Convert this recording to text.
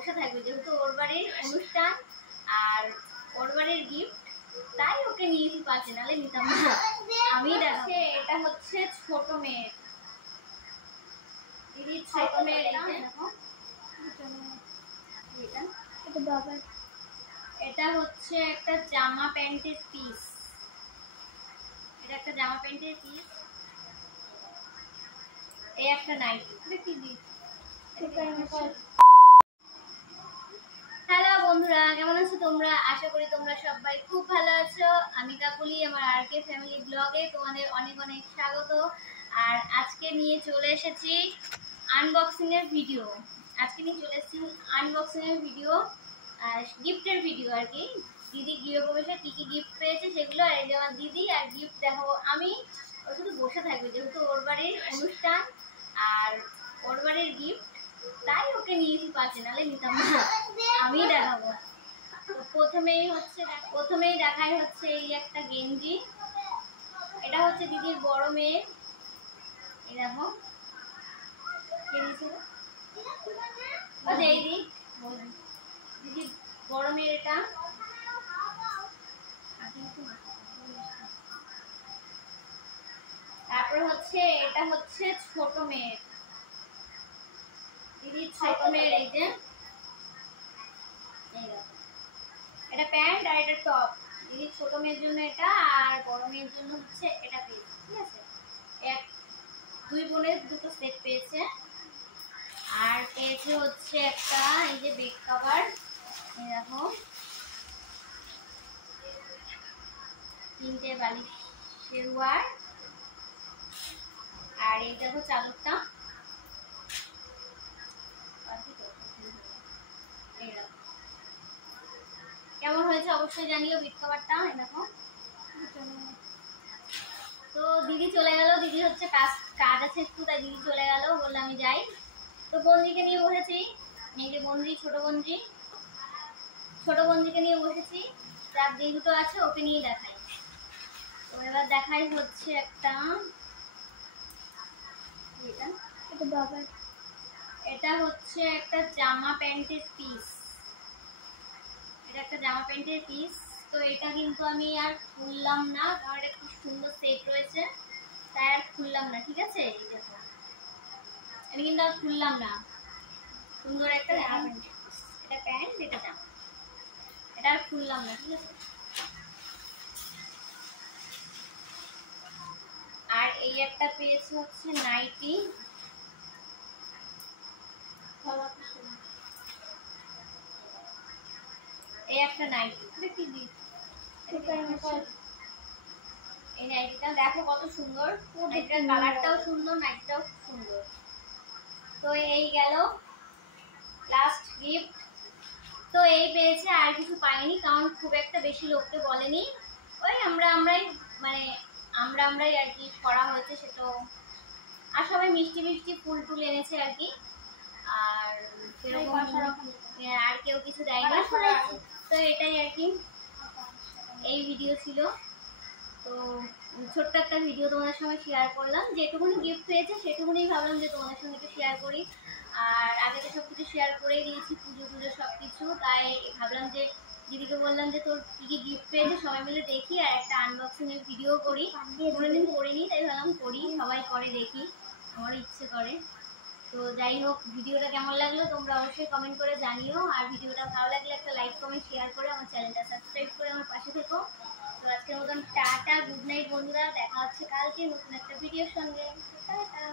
বসে থাকবে, যেহেতু ওর বাড়ির অনুষ্ঠান আর ওর বাড়ির গিফট, তাই ওকে নিয়েছি পাশে, নাহলে নিতাম না। আমি দেখছে এটা হচ্ছে ছোট মেয়ে, দিদির ছোট মেয়ের। এটা হচ্ছে একটা জামা প্যান্টের পিস, এটা একটা জামা প্যান্টের পিস। এই একটা নাইটি। হ্যালো বন্ধুরা, কেমন আছো তোমরা? আশা করি তোমরা সবাই খুব ভালো আছো। আমি কাকুলি, আমার আরকে ফ্যামিলি ব্লগে তোমাদের অনেক অনেক স্বাগত। আর আজকে নিয়ে চলে এসেছি আনবক্সিং এর ভিডিও। গিফটের ভিডিও আর কি। দিদি গৃহপ্রবেশে কি কি গিফট পেয়েছে সেগুলো। আর এই যে আমার দিদি, আর গিফট দেখাবো আমি। ও শুধু বসে থাকবে, যেহেতু ওর বাড়ির অনুষ্ঠান আর ওর বাড়ির গিফট, তাই ওকে নিয়েছি পাশে, নাহলে নিতাম না। আমি দেখাবো। তো প্রথমেই দেখাই হচ্ছে এই একটা গেঞ্জি। এটা হচ্ছে দিদির বড় মেয়ে। এই দেখো দিদির বড় মেয়ের এটা। তারপর হচ্ছে এটা হচ্ছে ছোট মেয়ের, দিদির ছোট মেয়ের। এই যে এটা প্যান্ট আর এটা টপ। দিদির ছোট মেয়ের জন্য এটা, আর বড় মেয়ের জন্য হচ্ছে এটা পেয়েছে। ঠিক আছে, দুই বোনের দুটো সেট পেয়েছে। আর পেয়েছে হচ্ছে একটা এই যে বেড কভার। এই দেখো তিনটে বালিশের ওয়ার। আর এই দেখো চাদরটা। কেমন হয়েছে অবশ্যই জানিও বেড কভারটা। এই দেখো। তো দিদি চলে গেল, দিদি হচ্ছে কাজ আছে একটু, তাই দিদি চলে গেল, বললে আমি যাই। তো বঞ্জিকে নিয়ে বসেছি, এই যে বঞ্জি, ছোট বঞ্জিকে নিয়ে বসেছি। যার যে দুটো আছে ওকে নিয়ে দেখাই। তো এবার দেখাই হচ্ছে একটা, এটা হচ্ছে একটা জামা প্যান্টের পিস। এটা একটা জামা প্যান্টের পিস। তো এটা কিন্তু আমি আর খুললাম না, কারণ এটা খুব সুন্দর সেট রয়েছে, তাই আর খুললাম না। ঠিক আছে, এই দেখো আমি কিন্তু আর খুললাম না। সুন্দর একটা জামা প্যান্টের পিস, এটা প্যান্ট, এটা জামা, এটা আর খুললাম না। ঠিক আছে। আর এই একটা পেয়েছে হচ্ছে নাইটি। এই একটা নাইটি। এই নাইটিটা দেখো কত সুন্দর, নাইটিটার কালারটাও সুন্দর, নাইটিটাও সুন্দর। তো এই গেল লাস্ট গিফট। তো এই পেয়েছে, আর কিছু পাইনি, কারণ খুব একটা বেশি লোককে বলেনি। ওই আমরাই আর কি করা হয়েছে সেটা। আর সবাই মিষ্টি ফুল টুল এনেছে আর কি। আর আর কেউ কিছু দেয়নি। তো এটাই আর কি, এই ভিডিও ছিল। তো ছোট্ট একটা ভিডিও তোমাদের সঙ্গে শেয়ার করলাম। যেটুকুনি গিফট পেয়েছে সেটুকুনি ভাবলাম যে তোমাদের সঙ্গে একটু শেয়ার করি। আর আগে তো সব কিছু শেয়ার করেই দিয়েছি, পুজো সব কিছু। তাই ভাবলাম যে দিদিকে বললাম যে তোর কি কি গিফট পেয়েছে সবাই মিলে দেখি, আর একটা আনবক্সিং এর ভিডিও করি। কোনোদিন করিনি, তাই ভাবলাম করি, সবাই করে দেখি, আমার ইচ্ছে করে। তো যাই হোক, ভিডিওটা কেমন লাগলো তোমরা অবশ্যই কমেন্ট করে জানিও। আর ভিডিওটা ভালো লাগলে একটা লাইক কমেন্ট শেয়ার করে আমার চ্যানেলটা সাবস্ক্রাইব করে আমার পাশে থেকো। তো আজকের মতন টাটা, গুড নাইট বন্ধুরা। দেখা হচ্ছে কালকে নতুন একটা ভিডিওর সঙ্গে। টাটা।